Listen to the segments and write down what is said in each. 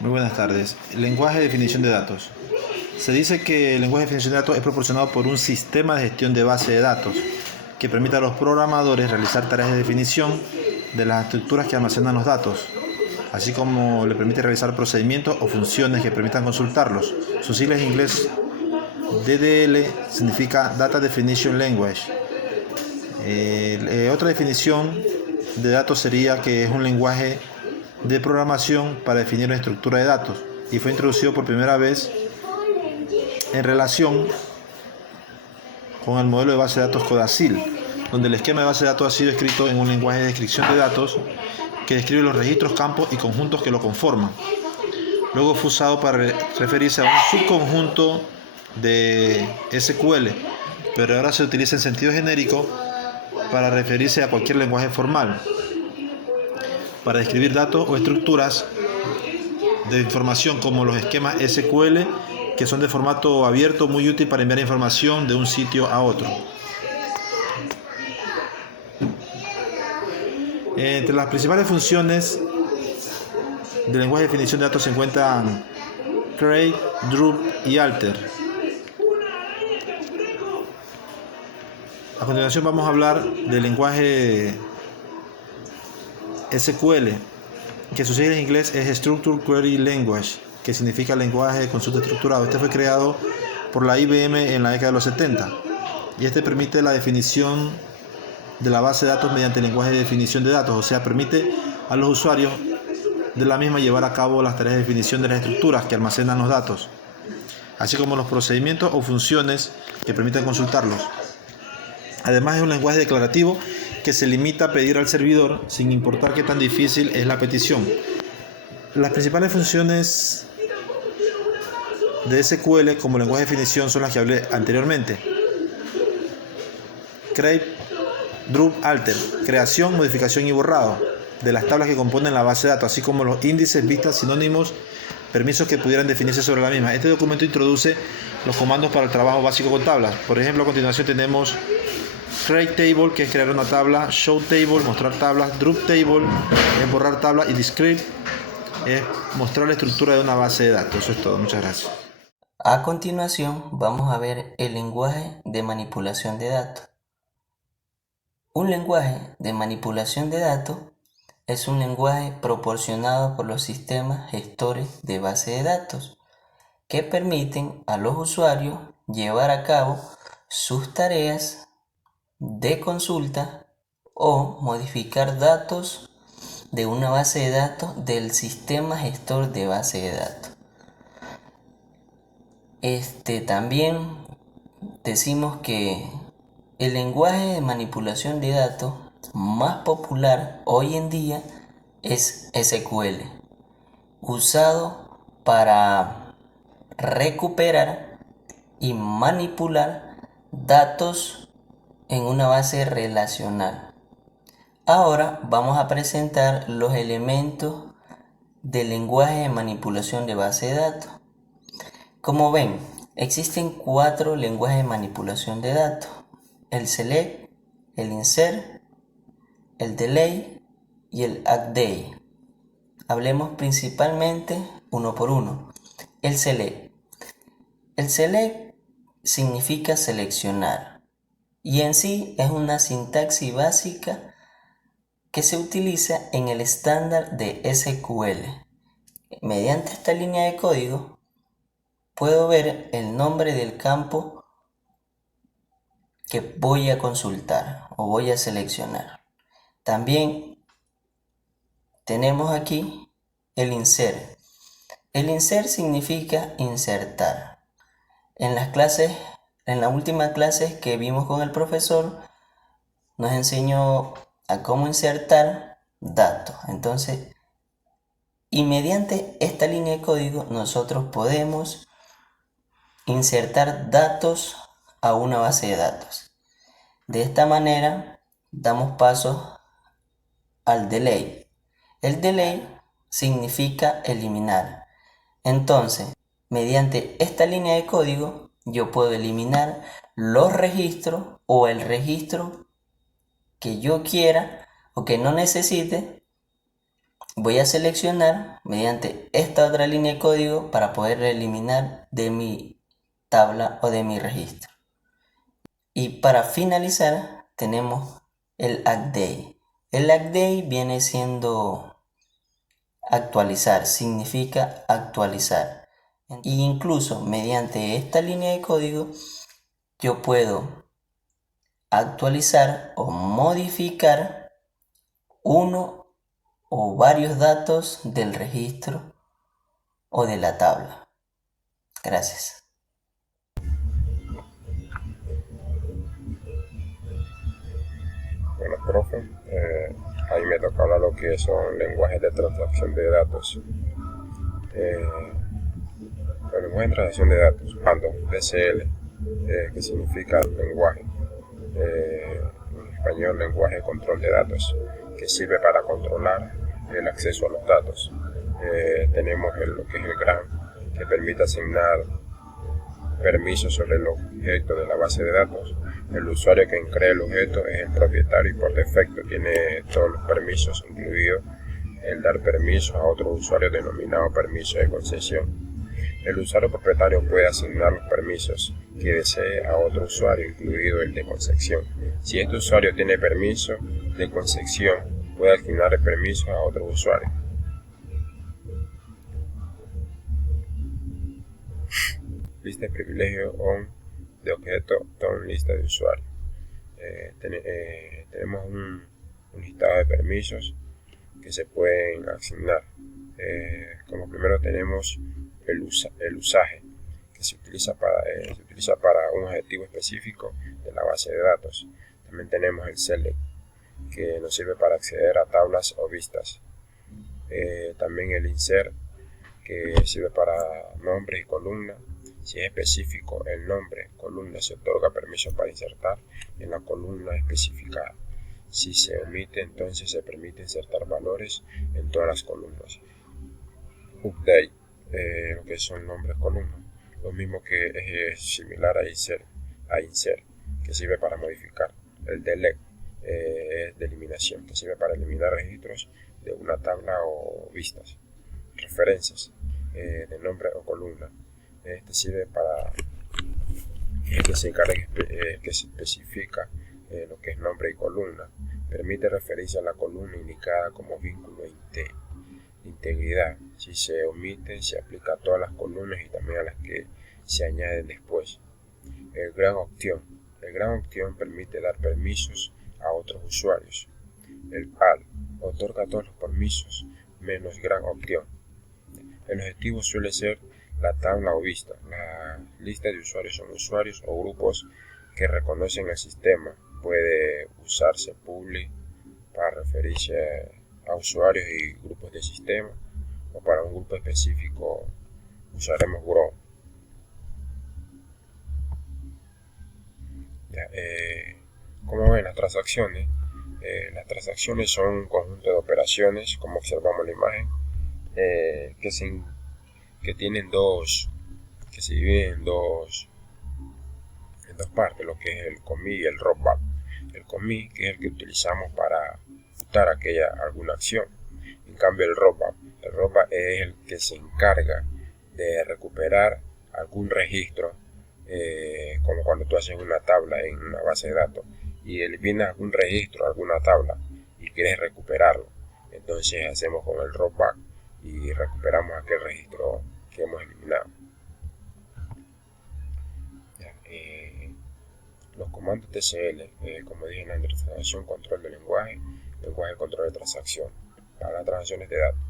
Muy buenas tardes. Lenguaje de definición de datos. Se dice que el lenguaje de definición de datos es proporcionado por un sistema de gestión de base de datos que permite a los programadores realizar tareas de definición de las estructuras que almacenan los datos, así como le permite realizar procedimientos o funciones que permitan consultarlos. Sus siglas en inglés DDL significa Data Definition Language. Otra definición de datos sería que es un lenguaje de programación para definir una estructura de datos y fue introducido por primera vez en relación con el modelo de base de datos Codacil, donde el esquema de base de datos ha sido escrito en un lenguaje de descripción de datos que describe los registros, campos y conjuntos que lo conforman. Luego fue usado para referirse a un subconjunto de SQL, pero ahora se utiliza en sentido genérico para referirse a cualquier lenguaje formal, para describir datos o estructuras de información como los esquemas SQL, que son de formato abierto, muy útil para enviar información de un sitio a otro. Entre las principales funciones del lenguaje de definición de datos se encuentran create, drop y alter. A continuación vamos a hablar del lenguaje SQL, que su sigla en inglés es Structured Query Language, que significa lenguaje de consulta estructurado. Este fue creado por la IBM en la década de los 70 y este permite la definición de la base de datos mediante el lenguaje de definición de datos, o sea, permite a los usuarios de la misma llevar a cabo las tareas de definición de las estructuras que almacenan los datos, así como los procedimientos o funciones que permiten consultarlos. Además es un lenguaje declarativo que se limita a pedir al servidor sin importar qué tan difícil es la petición. Las principales funciones de SQL como lenguaje de definición son las que hablé anteriormente. Create, drop, alter, creación, modificación y borrado de las tablas que componen la base de datos, así como los índices, vistas, sinónimos, permisos que pudieran definirse sobre la misma. Este documento introduce los comandos para el trabajo básico con tablas. Por ejemplo, a continuación tenemos create table, que es crear una tabla; show table, mostrar tablas; drop table, es borrar tablas; y describe, es mostrar la estructura de una base de datos. Eso es todo. Muchas gracias. A continuación vamos a ver el lenguaje de manipulación de datos. Un lenguaje de manipulación de datos es un lenguaje proporcionado por los sistemas gestores de base de datos que permiten a los usuarios llevar a cabo sus tareas de consulta o modificar datos de una base de datos del sistema gestor de base de datos. También decimos que el lenguaje de manipulación de datos más popular hoy en día es SQL, usado para recuperar y manipular datos en una base relacional. Ahora vamos a presentar los elementos del lenguaje de manipulación de base de datos. Como ven, existen 4 lenguajes de manipulación de datos: el select, el insert, el delay y el update. Hablemos principalmente uno por uno. El select. El select significa seleccionar y en sí es una sintaxis básica que se utiliza en el estándar de SQL. Mediante esta línea de código puedo ver el nombre del campo que voy a consultar o voy a seleccionar. También tenemos aquí el insert. El insert significa insertar. En la última clase que vimos con el profesor, nos enseñó a cómo insertar datos. Entonces, y mediante esta línea de código nosotros podemos insertar datos a una base de datos. De esta manera damos paso al delay. El delay significa eliminar. Entonces, mediante esta línea de código yo puedo eliminar los registros o el registro que yo quiera o que no necesite voy a seleccionar mediante esta otra línea de código para poder eliminar de mi tabla o de mi registro. Y para finalizar tenemos el ACK-DAY. El ACK-DAY viene siendo actualizar, significa actualizar. Y incluso mediante esta línea de código yo puedo actualizar o modificar uno o varios datos del registro o de la tabla. Gracias. Bueno, profe, ahí me toca hablar lo que son lenguajes de transacción de datos. El lenguaje de transacción de datos, ANDO, DSL, que significa lenguaje, en español lenguaje de control de datos, que sirve para controlar el acceso a los datos. Tenemos lo que es el GRAM, que permite asignar permisos sobre el objeto de la base de datos. El usuario que crea el objeto es el propietario y por defecto tiene todos los permisos, incluido el dar permisos a otro usuario denominado permiso de concesión. El usuario propietario puede asignar los permisos que desee a otro usuario, incluido el de concesión. Si este usuario tiene permiso de concesión, puede asignar el permiso a otro usuario. Lista de privilegio on de objeto on lista de usuario. Tenemos un listado de permisos que se pueden asignar. Como primero tenemos el usaje, que se utiliza para un objetivo específico de la base de datos. También tenemos el select, que nos sirve para acceder a tablas o vistas. También el insert, que sirve para nombres y columnas. Si es específico el nombre, columna, se otorga permiso para insertar en la columna especificada. Si se omite, entonces se permite insertar valores en todas las columnas. Update, lo que son nombres columnas, lo mismo que es similar a insert, que sirve para modificar. El delete es de eliminación, que sirve para eliminar registros de una tabla o vistas. Referencias de nombre o columna. Este sirve para que se encargue, que se especifica lo que es nombre y columna. Permite referirse a la columna indicada como vínculo de integridad. Si se omite, se aplica a todas las columnas y también a las que se añaden después. El Grant Option. El Grant Option permite dar permisos a otros usuarios. El All otorga todos los permisos menos Grant Option. El objetivo suele ser la tabla o vista. La lista de usuarios son usuarios o grupos que reconocen el sistema. Puede usarse public para referirse a usuarios y grupos de sistema, o para un grupo específico usaremos grow. ¿Cómo ven las transacciones? Las transacciones son un conjunto de operaciones, como observamos en la imagen, que se dividen en dos partes, lo que es el commit y el rollback. El commit, que es el que utilizamos para ejecutar alguna acción. En cambio el rollback es el que se encarga de recuperar algún registro, como cuando tú haces una tabla en una base de datos y eliminas algún registro, alguna tabla y quieres recuperarlo. Entonces hacemos con el rollback y recuperamos aquel registro que hemos eliminado. Los comandos TCL, como dije en la introducción, control de lenguaje de control de transacción. Para las transacciones de datos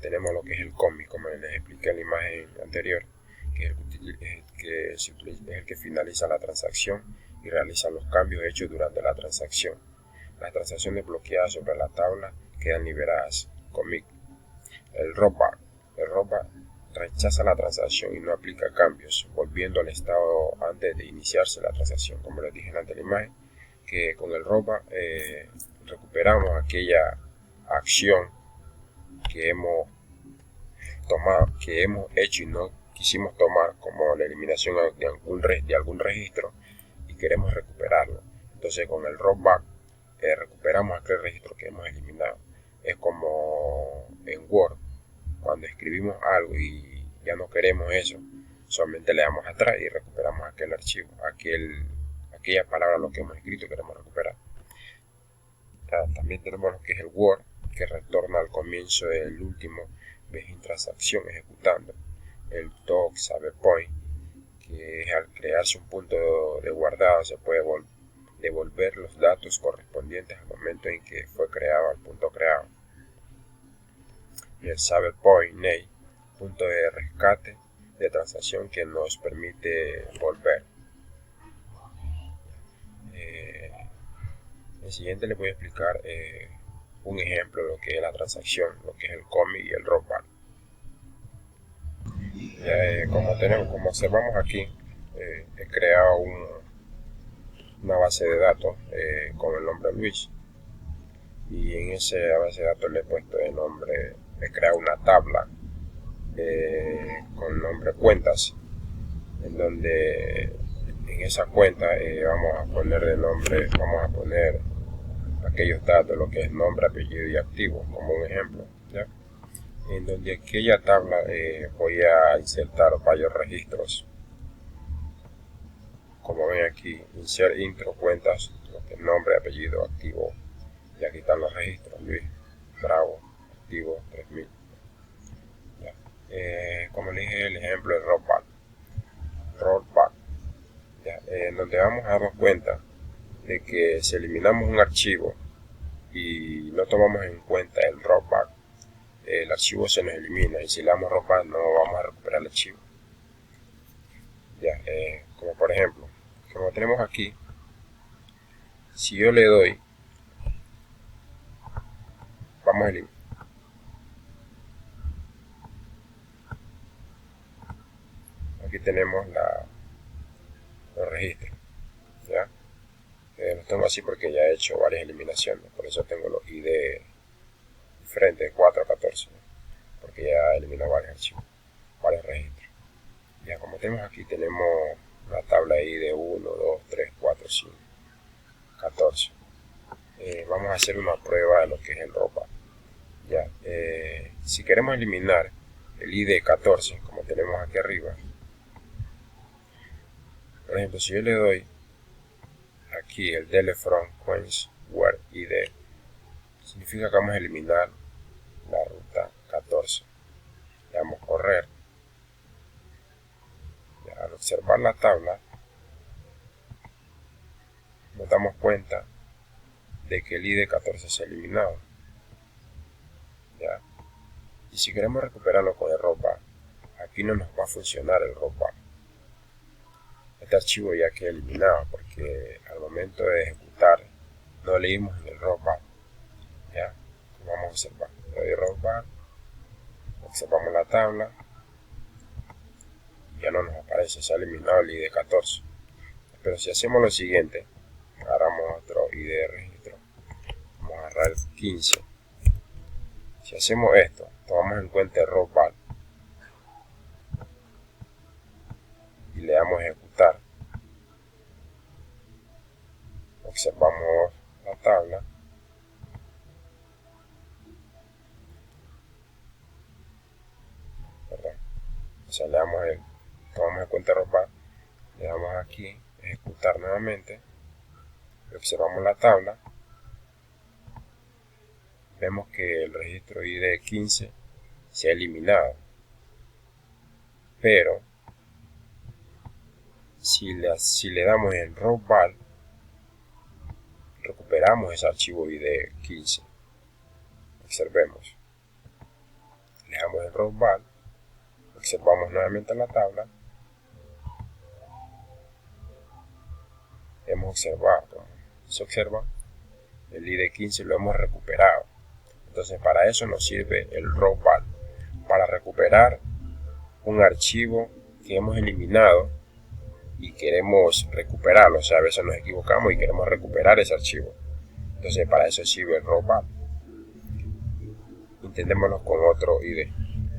tenemos lo que es el commit, como les expliqué en la imagen anterior, que es el que finaliza la transacción y realiza los cambios hechos durante la transacción. Las transacciones bloqueadas sobre la tabla quedan liberadas. Commit. El rollback rechaza la transacción y no aplica cambios, volviendo al estado antes de iniciarse la transacción. Como les dije antes en la imagen, que con el rollback recuperamos aquella acción que hemos hecho y no quisimos tomar, como la eliminación de algún registro, y queremos recuperarlo. Entonces con el rollback recuperamos aquel registro que hemos eliminado. Es como Word, cuando escribimos algo y ya no queremos eso, solamente le damos atrás y recuperamos aquel archivo, aquella palabra, lo que hemos escrito, queremos recuperar. También tenemos lo que es el Word, que retorna al comienzo del último begin transacción ejecutando. El doc save point, que es al crearse un punto de guardado se puede devolver los datos correspondientes al momento en que fue creado, al punto creado. Y el save point name, punto de rescate de transacción que nos permite volver. El siguiente les voy a explicar un ejemplo de lo que es la transacción, lo que es el commit y el rollback. Como observamos aquí, he creado una base de datos con el nombre Luis, y en esa base de datos le he puesto el nombre, he creado una tabla con el nombre cuentas, en donde en esa cuenta vamos a poner aquellos datos, lo que es nombre, apellido y activo, como un ejemplo, ¿ya? En donde aquella tabla voy a insertar varios registros, como ven aquí, insert intro cuentas, lo que es nombre, apellido, activo, y aquí están los registros, Luis Bravo, activo 3000. Como les dije, el ejemplo es rollback, en donde vamos a darnos cuenta de que si eliminamos un archivo y no tomamos en cuenta el rollback, el archivo se nos elimina, y si le damos rollback no vamos a recuperar el archivo. Como por ejemplo, como tenemos aquí, si yo le doy, vamos a eliminar. Aquí tenemos los registros, ¿ya? Los tengo así porque ya he hecho varias eliminaciones, por eso tengo los ID diferentes, 4 a 14, ¿no? Porque ya he eliminado varios archivos, varios registros. Ya, como tenemos aquí, tenemos una tabla ahí de 1, 2, 3, 4, 5, 14. Vamos a hacer una prueba de lo que es el rollback. Si queremos eliminar el ID 14, como tenemos aquí arriba, por ejemplo, si yo le doy aquí el delete from quench where ID, significa que vamos a eliminar la ruta 14. Le damos a correr. Al observar la tabla, nos damos cuenta de que el ID 14 se ha eliminado. Y si queremos recuperarlo con el rollback, aquí no nos va a funcionar el rollback. Este archivo ya queda eliminado porque al momento de ejecutar no leímos en el rollback. Como vamos a observar, le doy rollback, observamos la tabla, ya no nos aparece, se ha eliminado el ID 14. Pero si hacemos lo siguiente, agarramos otro ID de registro, vamos a agarrar el 15. Si hacemos esto, tomamos en cuenta el rollback y le damos a ejecutar, observamos la tabla, le damos tomamos en cuenta el rollback, le damos aquí ejecutar nuevamente, observamos la tabla, vemos que el registro ID 15 se ha eliminado, pero si le damos el rollback, recuperamos ese archivo ID 15. Observemos, le damos el rollback, observamos nuevamente la tabla, hemos observado, como se observa, el ID 15 lo hemos recuperado. Entonces para eso nos sirve el rollback, para recuperar un archivo que hemos eliminado y queremos recuperarlo. O sea, a veces nos equivocamos y queremos recuperar ese archivo. Entonces para eso sirve el rollback. Intentémoslo con otro ID.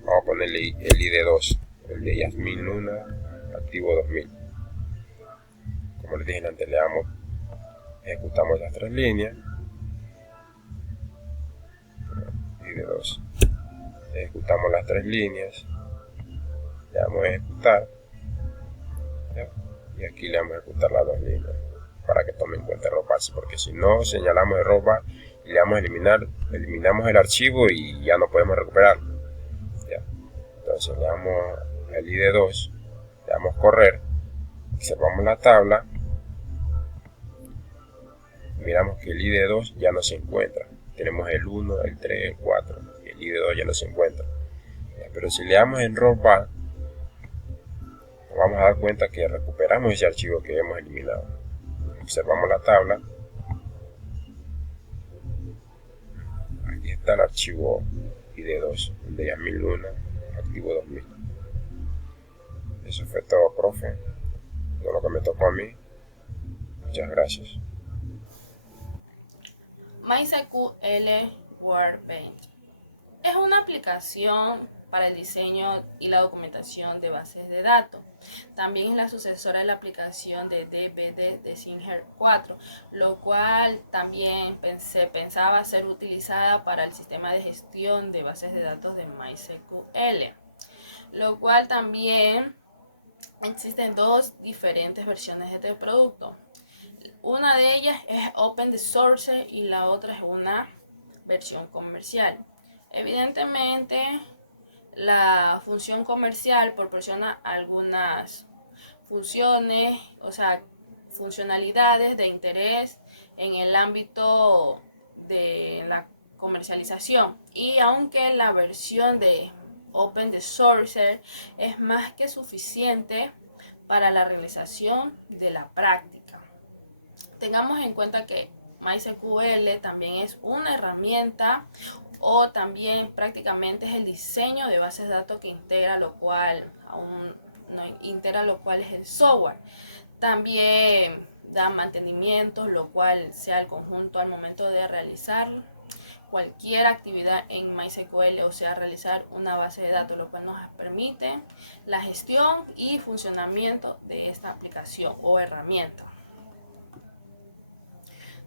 Vamos a ponerle el ID 2, el de Yasmin Luna, activo 2000. Como les dije antes, le damos, ejecutamos las 3 líneas. ID 2. ejecutamos las 3 líneas, le damos a ejecutar, ¿ya? Y aquí le vamos a ejecutar las 2 líneas para que tome en cuenta error base, porque si no señalamos error base y le damos a eliminar, eliminamos el archivo y ya no podemos recuperarlo, ¿ya? Entonces le damos al ID2, le damos correr, observamos la tabla, miramos que el ID2 ya no se encuentra, tenemos el 1, el 3, el 4 y el ID2 ya no se encuentra, ¿ya? Pero si le damos en rollback, nos vamos a dar cuenta que recuperamos ese archivo que hemos eliminado. Observamos la tabla, aquí está el archivo ID2 de Yasmín Luna, activo 2000. Eso fue todo, profe, todo lo que me tocó a mí. Muchas gracias. MySQL Workbench es una aplicación para el diseño y la documentación de bases de datos. También es la sucesora de la aplicación de DBD de Singer 4, lo cual también se pensaba ser utilizada para el sistema de gestión de bases de datos de MySQL, lo cual también existen 2 diferentes versiones de este producto. Una de ellas es open source y la otra es una versión comercial. Evidentemente, la función comercial proporciona algunas funciones, o sea, funcionalidades de interés en el ámbito de la comercialización. Y aunque la versión de open source es más que suficiente para la realización de la práctica. Tengamos en cuenta que MySQL también es una herramienta o también prácticamente es el diseño de bases de datos que integra lo cual aún no integra lo cual es el software. También da mantenimiento, lo cual sea el conjunto al momento de realizar cualquier actividad en MySQL, o sea, realizar una base de datos, lo cual nos permite la gestión y funcionamiento de esta aplicación o herramienta.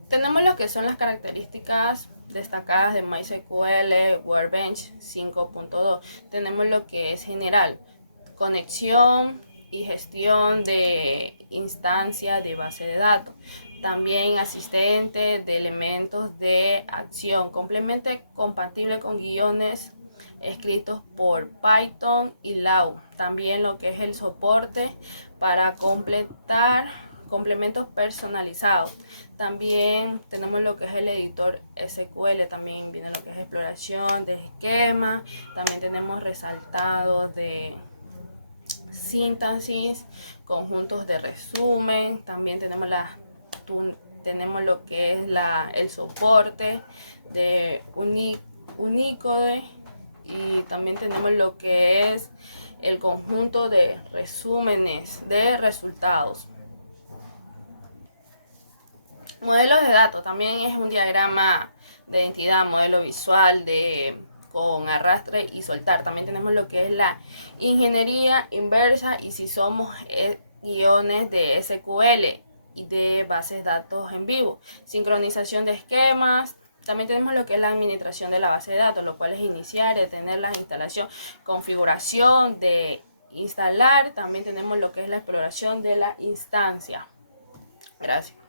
Tenemos lo que son las características destacadas de MySQL Workbench 5.2. Tenemos lo que es general, conexión y gestión de instancia de base de datos. También asistente de elementos de acción, completamente compatible con guiones escritos por Python y Lau. También lo que es el soporte para completar complementos personalizados. También tenemos lo que es el editor SQL, también viene lo que es exploración de esquemas, también tenemos resaltados de sintaxis, conjuntos de resumen, también tenemos lo que es el soporte de Unicode y también tenemos lo que es el conjunto de resúmenes de resultados. Modelos de datos también es un diagrama de identidad, modelo visual con arrastre y soltar. También tenemos lo que es la ingeniería inversa y si somos guiones de SQL y de bases de datos en vivo. Sincronización de esquemas. También tenemos lo que es la administración de la base de datos, lo cual es iniciar, detener la instalación, configuración de instalar. También tenemos lo que es la exploración de la instancia. Gracias.